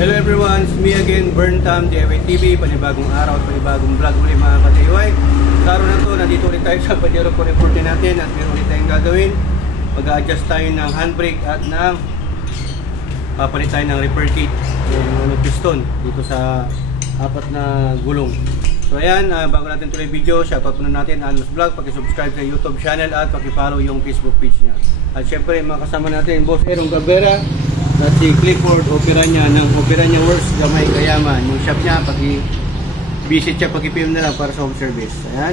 Hello everyone, it's me again, Burntam, DIY TV, panibagong araw at panibagong vlog ulit mga ka-DIY. Sa araw na to, nandito ulit tayo sa Pajero 440 natin at meron ulit tayong gagawin. Mag-a-adjust tayo ng handbrake at papalit tayo ng repair kit, yung piston dito sa apat na gulong. So ayan, bago natin tuloy video, shoutout muna natin Anos Vlog, paki-subscribe sa YouTube channel at paki-follow yung Facebook page niya. At syempre, mga kasama natin, Boss Aaron Cabrera at si Clifford, opera niya Works Gamay Kayaman. Yung shop niya, visit siya, paki-film na lang para sa home service. Ayan.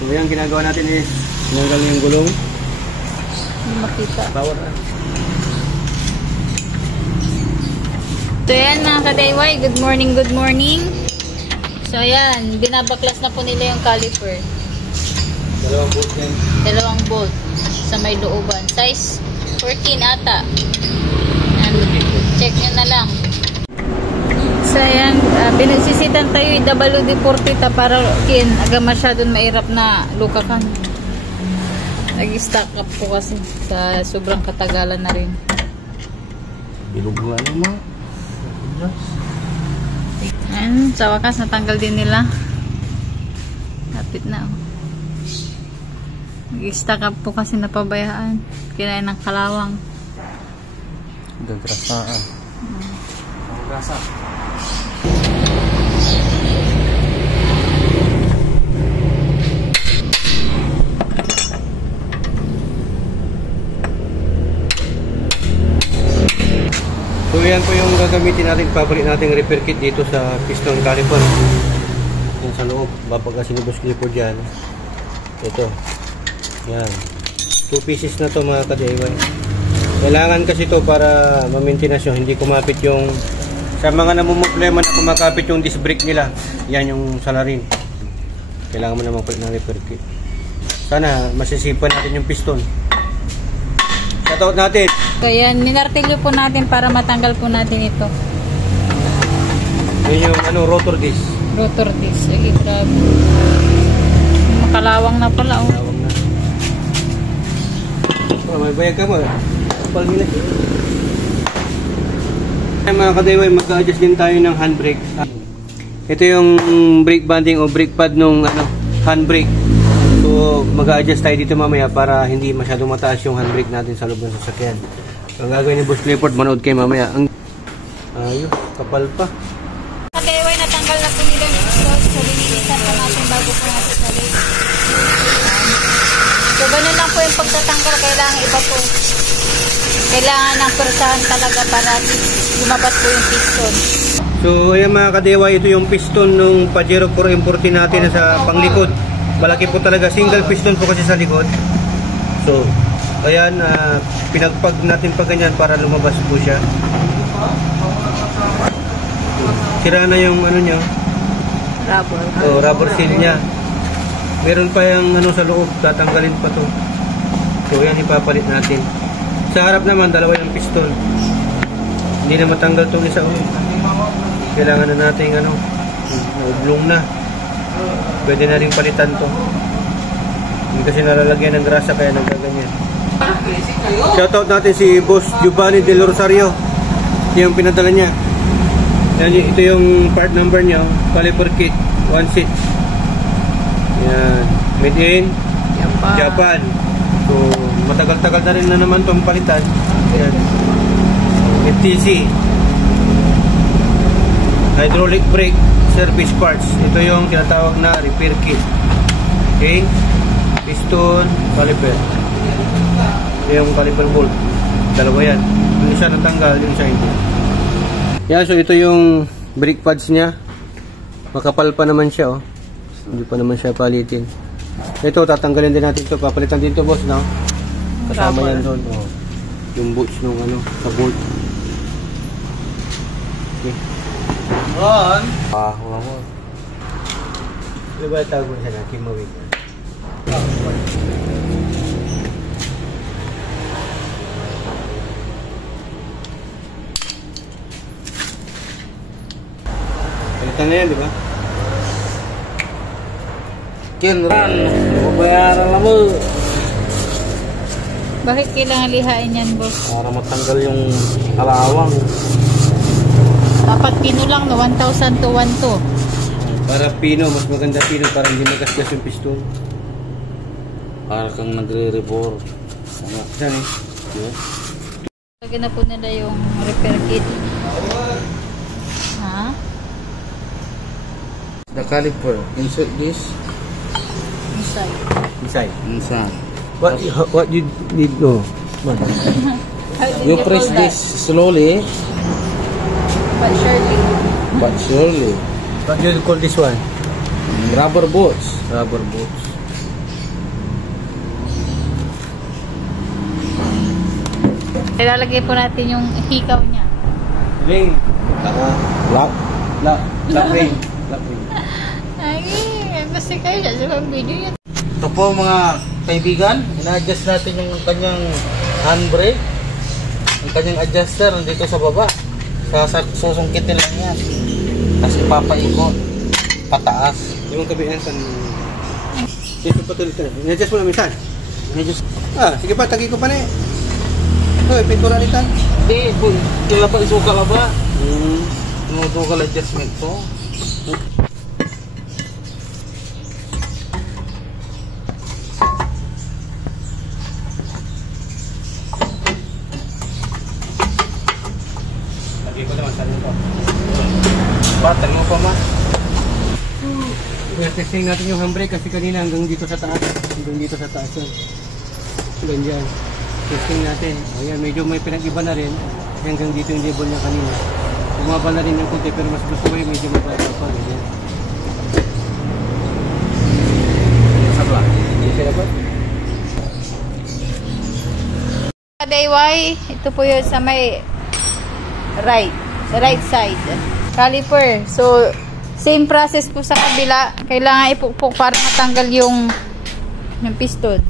So ayan, ginagawa natin is tinanggal yung gulong. Makita. Power na. So ayan mga ka-DIY, good morning, good morning. So ayan, binabaklas na po nila yung caliper. Dalawang bolt yan. Dalawang bolt sa may looban. Size 14 ata. And check nyo na lang. So ayan, binasisitan tayo yung WD-40 para aga masyadong mairap na lukakan. Nag-stack up po kasi sa sobrang katagalan na rin. Bilubuhan naman. Ayan, sa wakas natanggal din nila. Lapit na. Nag-stack up po kasi napabayaan. Kinain ng kalawang. Gagrasaan. Gagrasa. So yan po yung gagamitin natin, papalit natin repair kit dito sa piston caliper. Yan sa loob, babagasin ni Boss Clifford dyan. Ito. Yan. 2 pieces na to mga ka-DIY. Kailangan kasi to para ma-maintenance yun, hindi kumapit yung sa mga namumproblema na kumakapit yung disc brake nila. Yan yung salarin. Kailangan mo na mapalit ng repair kit. Sana masisipan natin yung piston. Shoutout natin. Kaya minartilyo po natin para matanggal po natin ito. Yun yung rotor disc. Rotor disc. Ay, grabe. Makalawang na pala. Oh. Kalawang na. Oh, may bayag ka mo. Kapal nila. Ay mga ka-DIY, mag-adjust din tayo ng handbrake. Ito yung brake banding o brake pad nung handbrake. So mag-adjust tayo dito mamaya para hindi masyadong mataas yung handbrake natin sa loob ng sasakyan. So ang gagawin ni Boss Clifford, manood kayo mamaya. Ayos, kapal pa. Ka-DIY, natanggal na po nila yung piston. So lilinisan pa natin bago po natin salit. So ganun lang po yung pagtatanggal. Kailangan iba po. Kailangan ng persahan talaga para lumabat po yung piston. So ayan mga ka-DIY, ito yung piston nung Pajero 440 natin na sa panglikod. Malaki po talaga, single piston po kasi sa likod. So ayan, pinagpag natin pa ganyan para lumabas po siya. Sira na yung nyo, rubber seal nya. Meron pa yung sa loob, tatanggalin pa to. So yan, ipapalit natin. Sa harap naman, dalawa yung piston. Hindi na matanggal itong isa. Kailangan na natin naublong na. Pwede na rin palitan to. Hindi kasi nalalagyan ng grasa kaya nagaganyan. Shoutout natin si Boss Giovanni Del Rosario. Ito yung pinadala niya. Ito yung part number niya, caliper kit 1/6. Yan, made in Japan. So matagal-tagal na rin na naman itong palitan. Yan, FTC hydraulic brake service parts. Ito yung tinatawag na repair kit. Okay, piston, caliper. Ito yung caliper bolt. Dalawa yan. Yung isa natanggal, yung isa hindi. Yan, so ito yung brake pads nya. Makapal pa naman siya, oh. Hindi pa naman siya palitin. Ito, tatanggalin din natin ito. Papalitan din ito, boss, no? Kasama yan doon. Oh. Yung boots nung sa bolt. Okay. Ron! Wala mo. Ano ba tawag mo siya na? Kimawig. Palitan na yan, di ba? Kinran! Mabayaran na mo! Bakit kailangan lihain yan, boss? Para matanggal yung kalawang. Apat pino lang no, 1,000 to 1,200. Para pino, mas maganda pino para hindi magasgas yung piston. Para kang nagre-rebore. Saan eh? Yeah. Lagyan na po nila yung repair kit. Ha? The caliper. Insert this. Inside. Inside. Inside. What you need to? How did You press call that? this slowly, But surely. but surely. What do you call this one? Rubber boots. Rubber boots. Ilalagay po natin yung hikaw niya. Ling. Lock. Lock ring. Lock ring. Ay, kasi kayo siya sa mga video yun. Ito po mga kaibigan, ina-adjust natin yung kanyang handbrake. Ang kanyang adjuster nandito sa baba. Susungkitin lang yan. Tapos ipapaikot. Pataas. Yung kabihan kan. Dito pa tuloy tayo. I-adjust mo na minsan. Medyo Sige pa, tagi ko pa na eh. Ito, pintura ni Tan. hindi, kaya pa isukal na ba? Sinusukal adjustment to. Tagi ko naman, saan ito? Batang mo pa man. Testing natin yung handbrake kasi kanina hanggang dito sa taas. Hanggang dito sa taas yun. Ganyan. Testing natin. Ayan, medyo may pinag-iba na rin. Hanggang dito yung level niya kanina. Bumaba na rin yung kunti pero mas gusto ko yung medyo mababa pa. Ganyan. Sabla. Hindi sila ba? DIY, ito po yun sa may right side. Caliper. So, same process po sa kabila. Kailangan ipukpok para matanggal yung piston.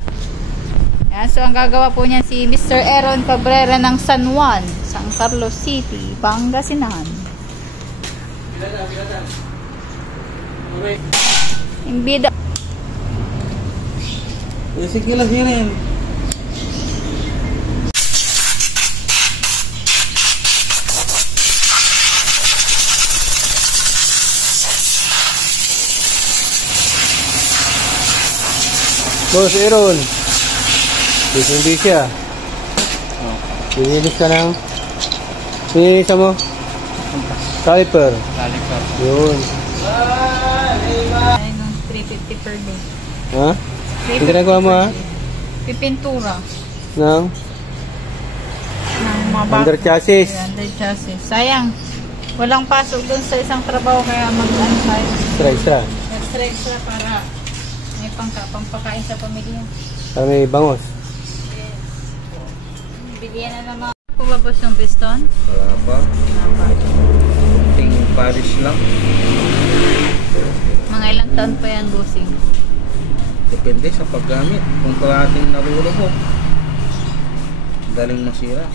Yan. So, ang gagawa po niyan si Mr. Aaron Cabrera ng San Juan, San Carlos City, Pangasinan. Imbida. Sige lang hirin. Boss Aaron. Hindi siya. Pinilis ka ng pinilisa mo? Caliper. Caliper. Yun. Ay, nung 350 per day. Ha? Ang ginagawa mo ha? Pipintura. Ng Ng mga under chassis. Under chassis. Sayang. Walang pasok dun sa isang trabaho kaya mag-ano tayo. Extra. Extra para may pampakain sa pamilya. Para may bangos. Bigyan na naman. Pumabos yung piston. Wala pa. Ting Paris lang. Mga ilang taon pa yan, bossing. Depende sa paggamit. Kung kalahating nalulubog, daling masira.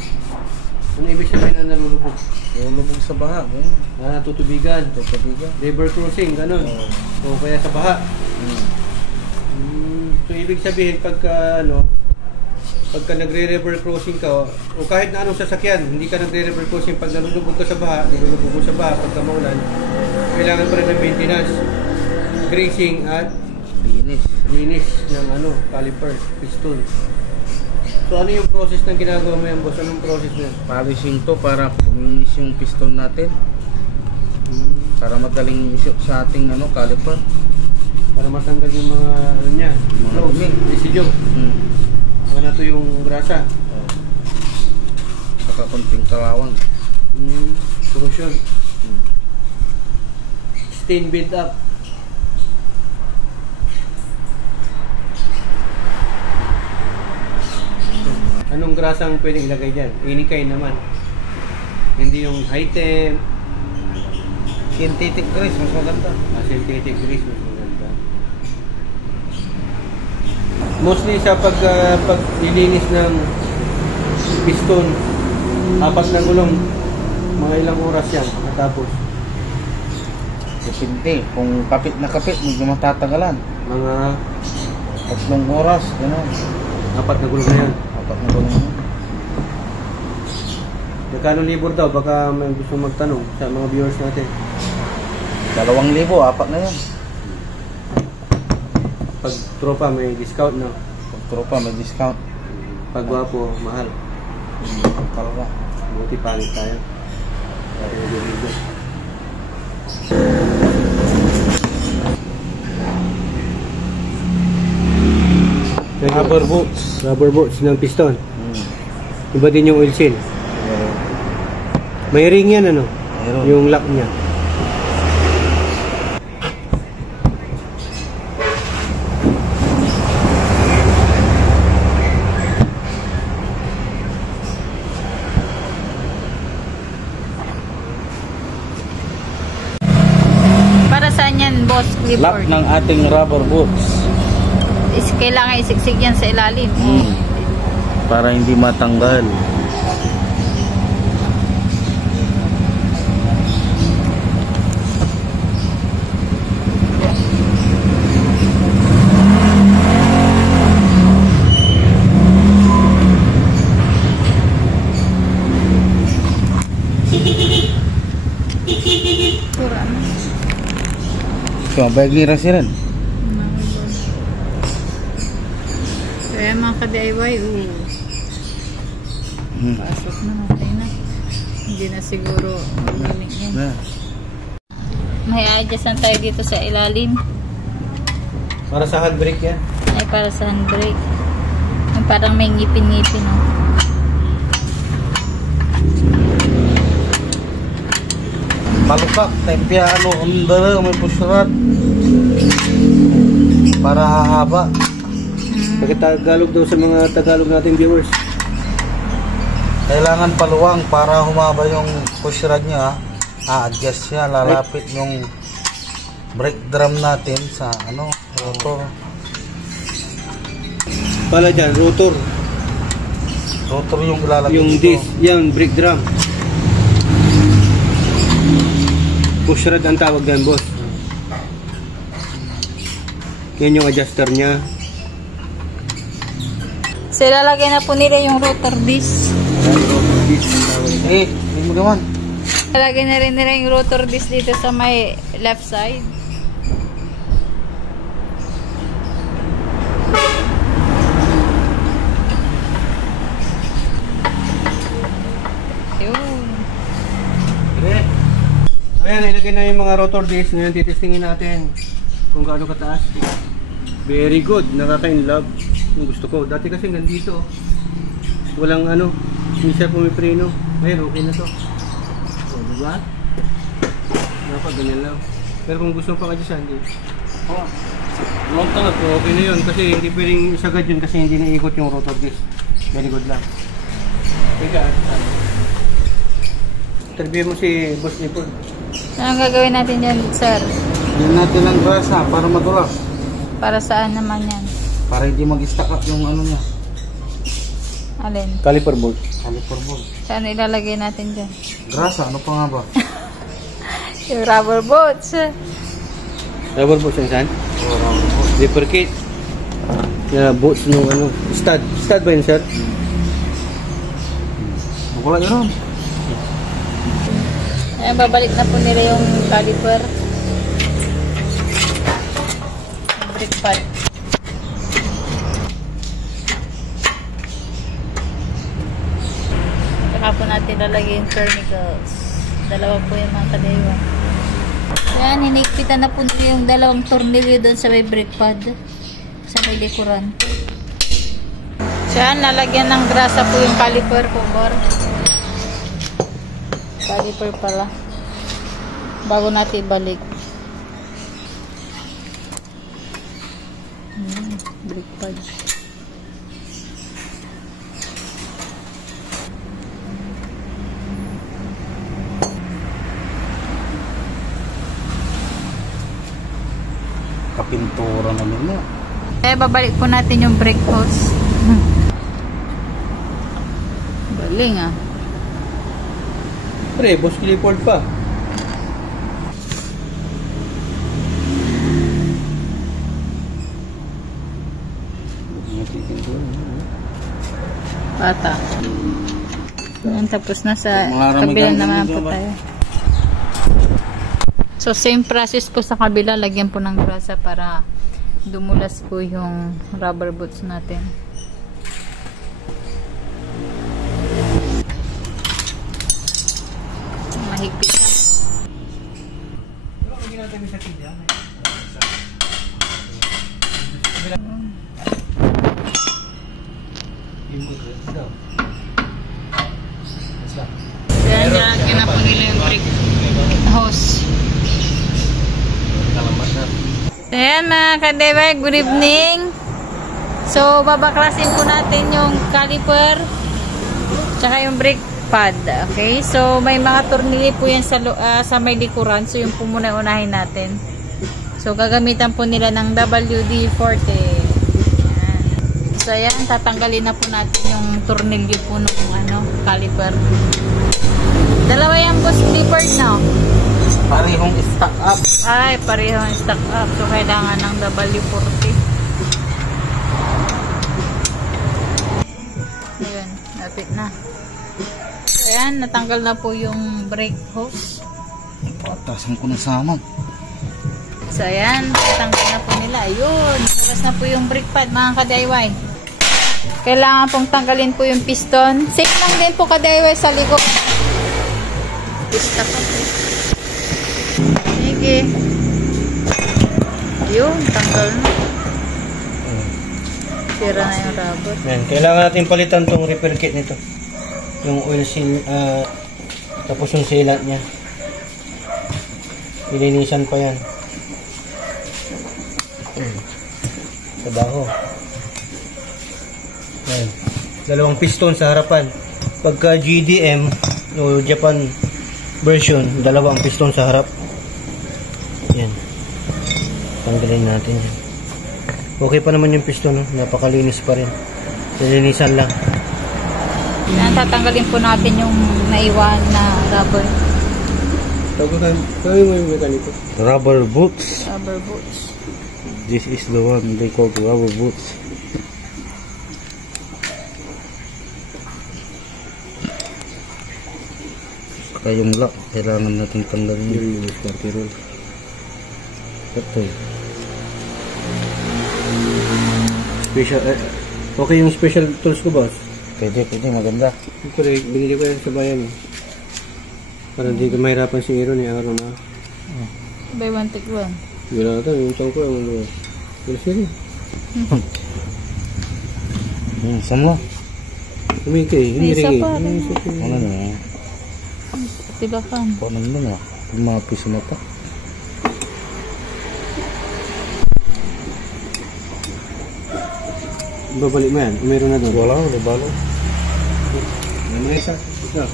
Ano ibig sabihin na nalulubog? Lulubog sa baha. Ganyan. Natutubigan. Tutubigan. River cruising, ganun. O kaya sa baha. So ibig sabihin pagka pagka nagre-river crossing ka o kahit na anong sasakyan, hindi ka nagre-river crossing pag nalulubog ka sa baha, nalulubog mo sa baha pagka maulan, kailangan pa rin ng maintenance, greasing at linis ng caliper, piston. So ano yung process ng ginagawa mo yan, boss? Anong process mo yan? Polishing to para puminis yung piston natin. Para madaling isip sa ating caliper. Para matanggal yung mga niya, Mga flows, dumi. residue. Mga na to yung grasa. Saka konting kalawang. Corrosion. Stain build up. Anong grasa ang pwedeng ilagay dyan? Inikay naman. Hindi yung high temp. Synthetic grease, mas maganda. Synthetic grease mas maganda. Mostly sa paglilinis ng piston, apat na gulong, mga ilang oras yan matapos. Depende. Kung kapit na kapit, medyo matatagalan. Mga 3 oras, gano'n. apat na gulong na yan. 4 na gulong. Magkano libur daw? Baka may gusto magtanong sa mga viewers natin. 2,000, apat na yan. Pag tropa may discount, no? Pag tropa may discount. Pag gwapo, mahal. Talaga. Buti pangit tayo. Rubber boots. Rubber boots ng piston. Hmm. Iba din yung oil seal. May ring yan, ano? Meron. Yung lock niya. Para saan yan, boss? Lock Clifford? ng ating rubber boots. Kailangan isiksik yan sa ilalim. Para hindi matanggal. Kurang. So, bayag ni Rasiran. Kaya mga ka-DIY, pasok na, okay na. Hindi na siguro magaling yan. Na. May adjustan tayo dito sa ilalim. Para sa handbrake yan. Ay, para sa handbrake. Yung parang may ngipin-ngipin, oh. Malukak, tempya, under, may push-rod. Para hahaba. Pagkatagalog daw sa mga Tagalog nating viewers. Kailangan paluwang para humaba yung push-rod niya. A-adjust siya, lalapit yung brake drum natin sa rotor. Pala dyan, rotor. Rotor yung ilalagay Yung dito. disc, yung brake drum. Pushrod ang tawag yan, boss. Yan yung adjuster niya. So, ilalagay na po nila yung rotor disc. Hindi mo gawan. Ilalagay na rin nila yung rotor disc dito sa may left side. Yun. Okay. Ayan, ilagay na yung mga rotor disc. Ngayon titistingin natin kung gaano kataas. Very good, nakaka-inlove. Yung gusto ko. Dati kasi nandito. Walang hindi siya pumipreno. Ngayon, okay na to. O, diba? Dapat ganyan lang. Pero kung gusto mo pang adjustan, hindi. Long tangat ko, okay na yun. Kasi hindi pwedeng isagad yun kasi hindi naikot yung rotor disc. Very good lang. Teka, interview mo si Boss Nipol. Anong gagawin natin dyan, sir? Yan natin ang grasa para madulas. Para saan naman yan? Para hindi mag-stack up yung niya. Alin? Caliper bolt. Caliper bolt. Saan ilalagay natin dyan? Grasa, ano pa nga ba? Yung rubber bolts. Rubber bolts yung saan? Zipper kit. Bolts nung stud. Stud ba yun, sir? Wala yun. Ayan, babalik na po nila yung caliper. Brake pad. Saka po natin lalagay yung tourniquets. Dalawa po yung mga kadaywa. Ayan, hinigpitan na po nila yung dalawang tornilyo doon sa may brake pad. Sa may likuran. So yan, lalagyan ng grasa po yung caliper po, Bor. Caliper pala. Bago natin ibalik. Brake pad. Kapintura na nila. Babalik po natin yung brake hose. Galing ah. Pre, Boss Clifford pa. Bata. Yan, tapos nasa Marami kabila kang naman ganito po ba? tayo. So, same process po sa kabila. Lagyan po ng grasa para dumulas po yung rubber boots natin. Mahigpit. Kaya nilagyan na po nila yung brick hose. Ayan mga kadeway, good evening. So, babaklasin po natin yung caliper tsaka yung brake pad. Okay? So, may mga tornilyo po yan sa may likuran. So, yung po muna unahin natin. So, gagamitan po nila ng WD-40. Ayan. So, ayan, tatanggalin na po natin yung tornilyo po ng caliper. Dalawa yung boss clipper na. Parehong stock up. Ay, parehong stock up. So, kailangan ng W40. Ayun, lapit na. So, ayan, natanggal na po yung brake hose. Patasan ko na saman. So, ayan, natanggal na po nila. Ayun, labas na po yung brake pad, mga ka-DIY. Kailangan pong tanggalin po yung piston. Same lang din po ka-DIY sa likod. Stock up. Sige. Yun, tanggal na. Sira na yung rubber. Yan, kailangan natin palitan tong repair kit nito. Yung oil seal, tapos yung sealant niya. Nilinisan pa yan. Trabaho. Yan. Dalawang piston sa harapan. Pagka GDM o Japan version, dalawang piston sa harap. Yan. Tanggalin natin yan. Okay pa naman yung piston, no? Napakalinis pa rin. Nilinisan lang. Yan, tatanggalin po natin yung naiwan na rubber. Tawagin mo yung mekaniko. Rubber boots. Rubber boots. This is the one they call the rubber boots. Saka yung lock, kailangan natin tanggalin yung sparky roll. Ito. Special, okay yung special tools ko, boss. Pwede, maganda. Ito rin, binili ko yan sa bayan. Para hindi ka mahirapan si Aaron, araw na. Buy one, take one. Wala ito, yung tawag ko lang. Wala siya rin. Saan mo? Umikay, May isa humiringi. pa. Ano na? Tibakan. Paano naman ah? Lumapis sa mata. Babalik mo yan, meron na doon. Wala, balo. Ano isa? Ito.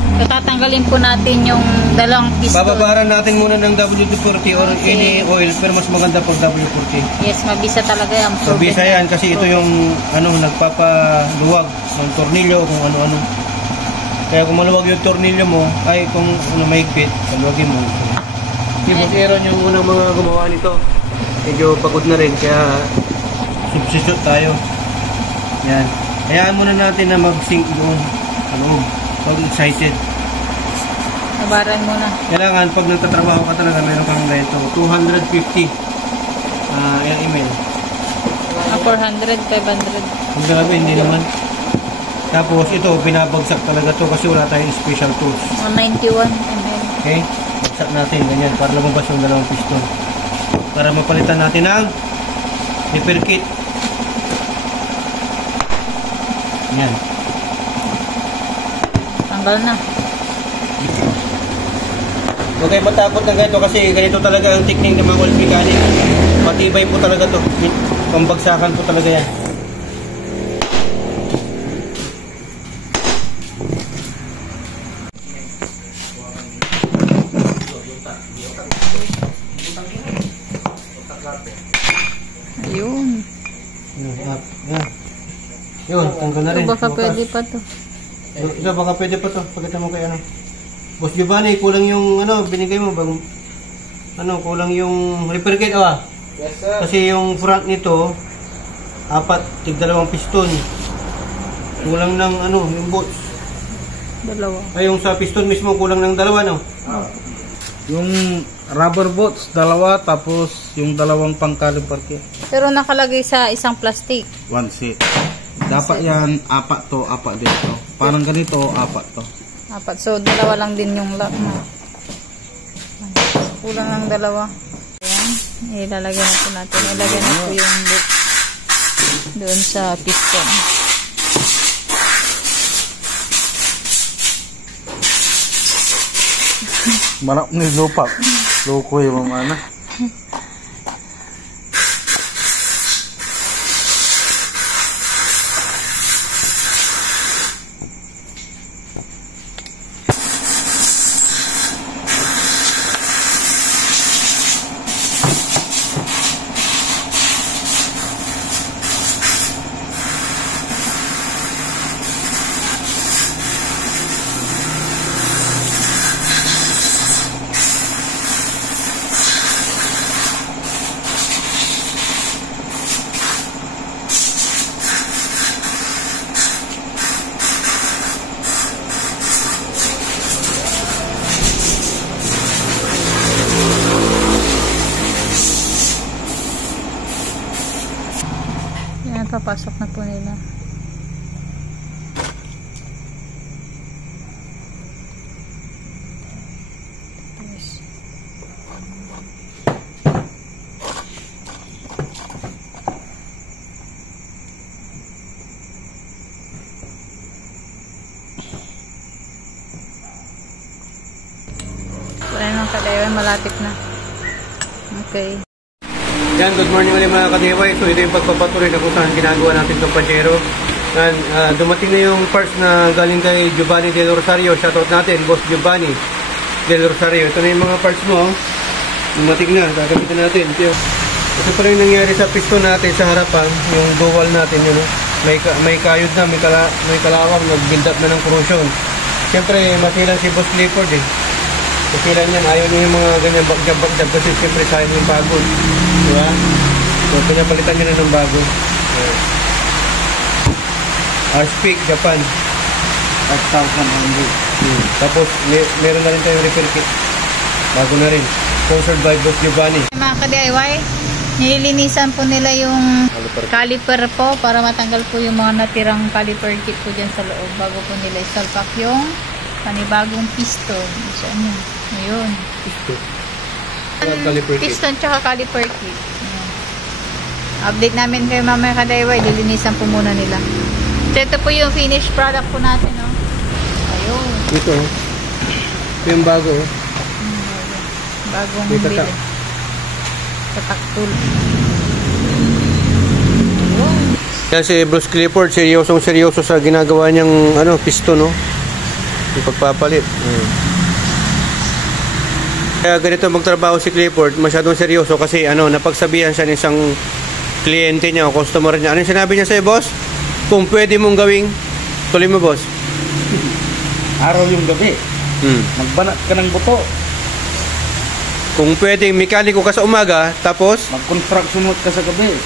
So, tatanggalin po natin yung dalawang piston. Bababaran natin muna ng WD-40 or any oil, pero mas maganda pag WD-40. Yes, mabisa talaga yan. Mabisa yan kasi ito yung nagpapaluwag ng tornilyo kung ano-ano. Kaya kung maluwag yung tornilyo mo, ay kung mahigpit, paluwagin mo. Si Boss Aaron yung unang mga gumawa nito. Medyo pagod na rin, kaya substitute tayo. Yan. Hayaan muna natin na mag-sync doon sa loob. Pag excited. Nabaran muna. Kailangan pag nagtatrabaho ka talaga, meron kang ganito. 250 email. 400, 500. Ang grabe, hindi naman. Tapos ito, binabagsak talaga to kasi wala tayong special tools. 191 ml. Okay? Bagsak natin, ganyan, para lumabas yung dalawang piston. Para mapalitan natin ang repair kit. Yan. Tanggal na. Huwag kayo matakot na ganito kasi ganito talaga ang technique ng mga oil mechanic. Matibay po talaga to. Pambagsakan po talaga yan. Ayun. Yan. Yun, tanggal na rin. So, baka Bukas. pwede pa to. Ito, baka pwede pa to. Pagkita mo kay Boss Giovanni, kulang yung binigay mo. Kulang yung repair kit, Yes sir. Kasi yung front nito, 4, tig 2 piston. Kulang ng yung bolts. Dalawa. Ay, yung sa piston mismo kulang ng dalawa, no? Yung rubber bolts, dalawa, tapos yung dalawang pang-caliper kit. Pero nakalagay sa isang plastic. 1 set. Dapat yan, apat to, apat dito. Parang ganito, apat to. Apat. So, dalawa lang din yung lock na. Kulang ng dalawa. Ayan. Ilalagay na po natin. Ilalagay na po yung book doon sa piston. Marap ni lupa. Loko yung mga Yan, papasok na po nila. Yes. Wala nang kalayon, malapit na. Okay. Yan, good morning ulit mga ka-DIY. So ito yung pagpapatuloy na kung saan ginagawa natin itong Pajero. Yan, dumating na yung parts na galing kay Giovanni Del Rosario. Shoutout natin, Boss Giovanni Del Rosario. Ito na yung mga parts mo. Dumating na, gagamitin natin. Ito pala yung nangyari sa piston natin sa harapan. Yung dual natin yun. May kayod na, may kalawang, nag-build up na ng corrosion. Siyempre, masilan si Boss Clifford eh. Masilan yan, ayaw niya yung mga ganyan bagjab-bagjab kasi siyempre sayang yung pagod. Diba? So, pinapalitan nyo na ng bago. Speak Japan. 5,100. Tapos, meron na rin tayong repair kit. Bago na rin. Sponsored by Boss Giovanni. Mga ka-DIY, nililinisan po nila yung caliper po para matanggal po yung mga natirang caliper kit po dyan sa loob bago po nila isalpak yung panibagong piston. Saan yun? Ayun. Piston tsaka caliper kit. Ayan. Update namin kayo mamaya ka-DIY. Lilinisan po muna nila. So ito po yung finished product po natin. Oh. Ayun. Ito. Ito yung bago. Bagong May bili. tatak. Tatak tool. Yan si Bruce Clifford, seryoso sa ginagawa niyang piston, no? Yung pagpapalit. Kaya ganito magtrabaho si Clifford, masyadong seryoso kasi napagsabihan siya ng isang kliyente niya o customer niya. Ano yung sinabi niya sa'yo, boss? Kung pwede mong gawing, tuloy mo, boss. araw yung gabi. Magbanat ka ng buto. Kung pwedeng mekaniko ka sa umaga, tapos Mag-construction work ka sa gabi.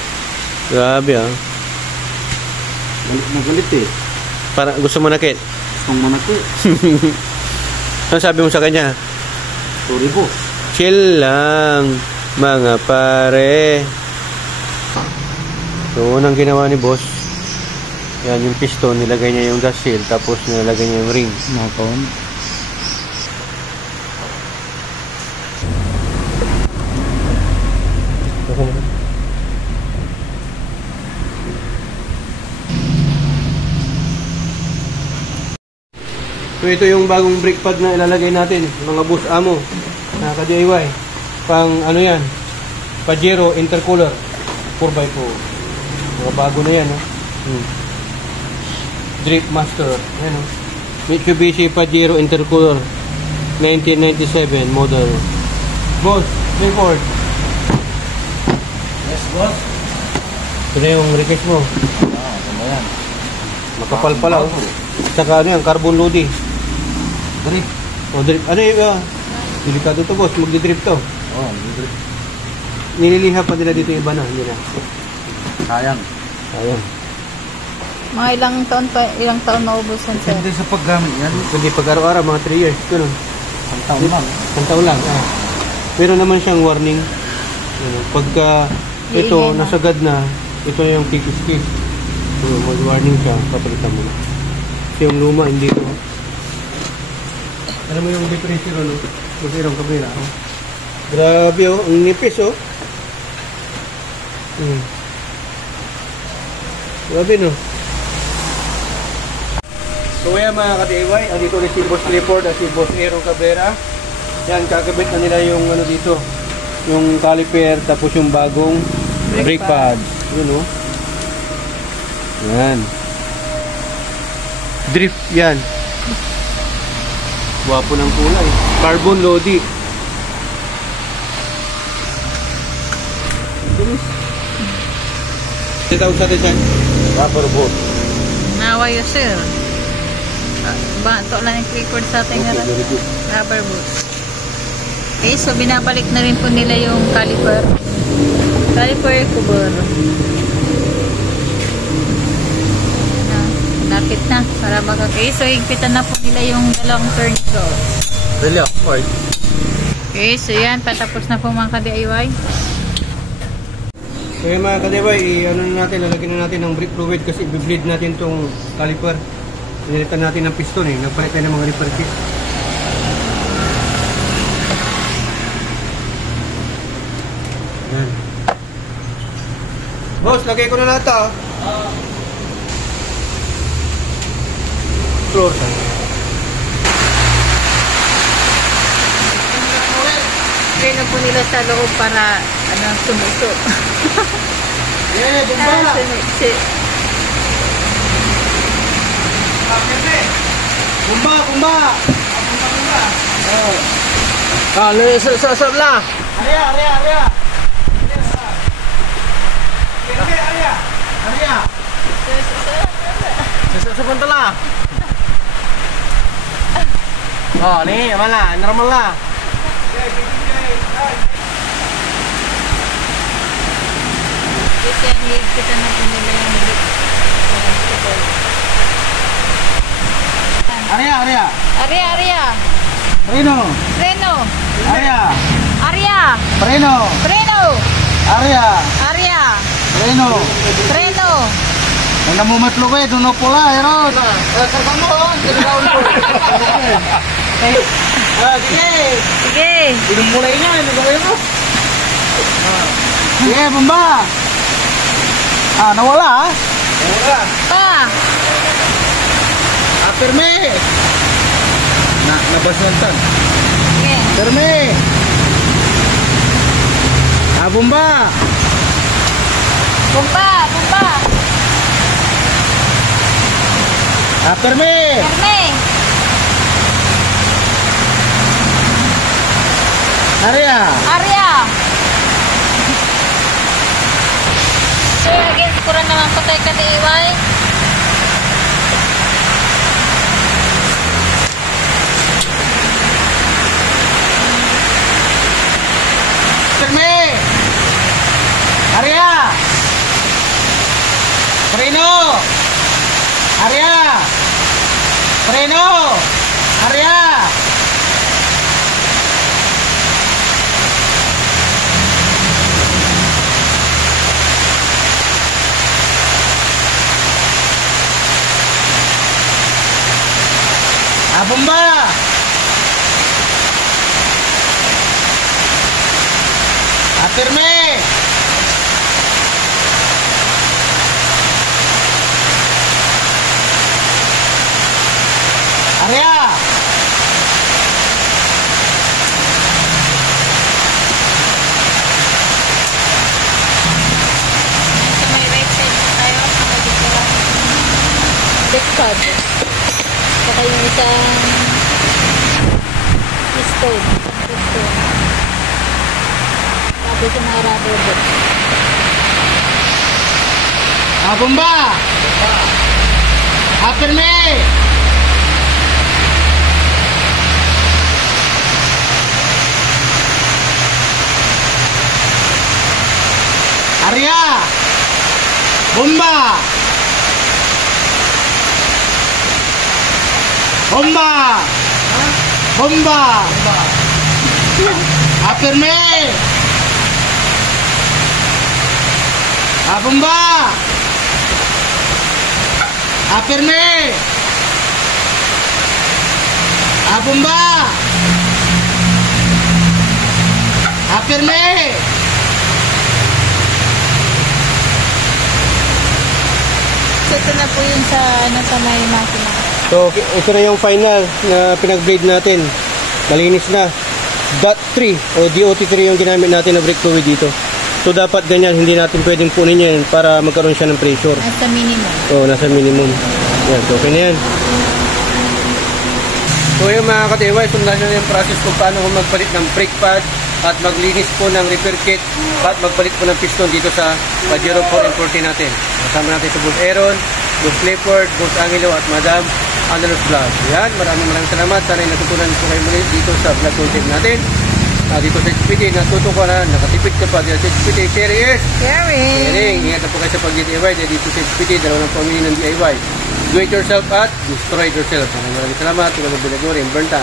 grabe Galit na galit eh. Para gusto mo nakit. Kung manaki. Ano sabi mo sa kanya? Sorry boss. Chill lang, mga pare. So, unang ginawa ni boss, yan yung piston, nilagay niya yung gas seal, tapos nilagay niya yung ring. Nakon. So, ito yung bagong brake pad na ilalagay natin, mga boss amo, na ka-DIY. Pang yan, Pajero intercooler, 4x4. Mga bago na yan, Drip Master, yan, Mitsubishi Pajero intercooler, 1997 model. Boss, Clifford. Yes boss. Ito na yung request mo. Ano yan? Makapal pala, Saka carbon loading. Drip. Drip. Delikado to, boss. Magdi-drip to. Drip. Nililiha pa nila dito yung iba na. Hindi na. Sayang. Ayun. Mga ilang taon maubusan, sir? Depende sa paggamit yan. Hindi pag araw-araw, mga 3 years. Ganun. Ang taon lang. Isang taon lang. Meron naman siyang warning. Pagka ito, Iingay na. nasagad na, ito yung kikis-kis. So, mag-warning siya, papalitan mo na. Kasi yung luma, hindi ko. Alam mo yung depressor, ano? Masirang kabila, oh. Grabe, oh. Ang nipis, oh. Grabe, no? So, yan mga ka-DIY. Andito ulit si Boss Clifford at si Boss Aaron Cabrera. Yan, kakabit na nila yung ano dito. Yung caliper, tapos yung bagong brake pad. Yun, oh. Yan. Drift yan. Wapo ng kulay. Carbon Lodi. Ito tawag sa atin yan? Rubber boat. Nawayo, sir. Bato lang yung record sa ating Okay, very good. rubber boots. Okay, so binabalik na rin po nila yung caliper. Caliper cover. Lapit na para baka. Okay, so higpitan na po nila yung dalawang turn rods. Really, right? Okay, so yan, patapos na po mga ka-DIY. So yung mga ka-DIY, ano na natin, lalagyan na natin ng brake fluid kasi i-bleed natin tong caliper. Nilitan natin ng piston eh, nagpalit tayo ng mga repair kit. Yan. Boss, lagay ko na lahat ah. Floor tayo. Lagay na po nila sa loob para sumuso. Yeah, bumba! Bumba, bumba! Sasar lah. Area! Sebentar. Oh, nih mana? Normal lah. Kasi ang higpitan na po nila yung brake. Area! Area! Preno! Freno! Area! Area! Preno! Freno! Area! Area! Preno! Freno! Ang namumatlo ko doon pula, Aaron! Karga mo, tinagawin ko! Sige! Sige! Inumulay niya, nagawin mo! Sige, bumba! Nawala ah! Nawala! Pa! Firme! Nabaslantan! Sige! Firme! Bumba! Bumba! Firme! Kerme! Area! Area! So again, kurang naman po tayo ka-DIY. Firme! Area! Preno! Area! Preno! Area! Bumba! Firme! Area! So may right side na tayo. Saka dito lang. Deck pad. Saka yung isang piston. Tapos yung mga rubber boot. Bumba! Firme! Area! Bumba! Bomba! Bomba! Afirme! Bomba! Afirme! Bomba! Afirme! Ito na po yun sa, sa may makina. So, ito na yung final na pinag-blade natin. Malinis na. DOT3 o DOT3 yung ginamit natin na brake fluid dito. So, dapat ganyan. Hindi natin pwedeng punin yan para magkaroon siya ng pressure. Nasa minimum. So, nasa minimum. Yan, so okay na yan. So, yung mga ka-DIY, sundan nyo yung process kung paano kung magpalit ng brake pad at maglinis po ng repair kit at magpalit po ng piston dito sa Pajero 440 natin. Kasama natin sa Boss Aaron, Boss Clifford, Boss Angelo at Madam Analos Vlog. Yan, maraming salamat. Sana natutunan po kayo muli dito sa vlog content natin. Dito sa HPD, natuto ko na, nakatipid ka pa dito sa HPD. Sharing! Ingat na po kayo sa pag-DIY. Dito sa HPD, dalawang pamilya ng DIY. Do it yourself at destroy it yourself. Maraming salamat. Ito na Binaguri, Bernta.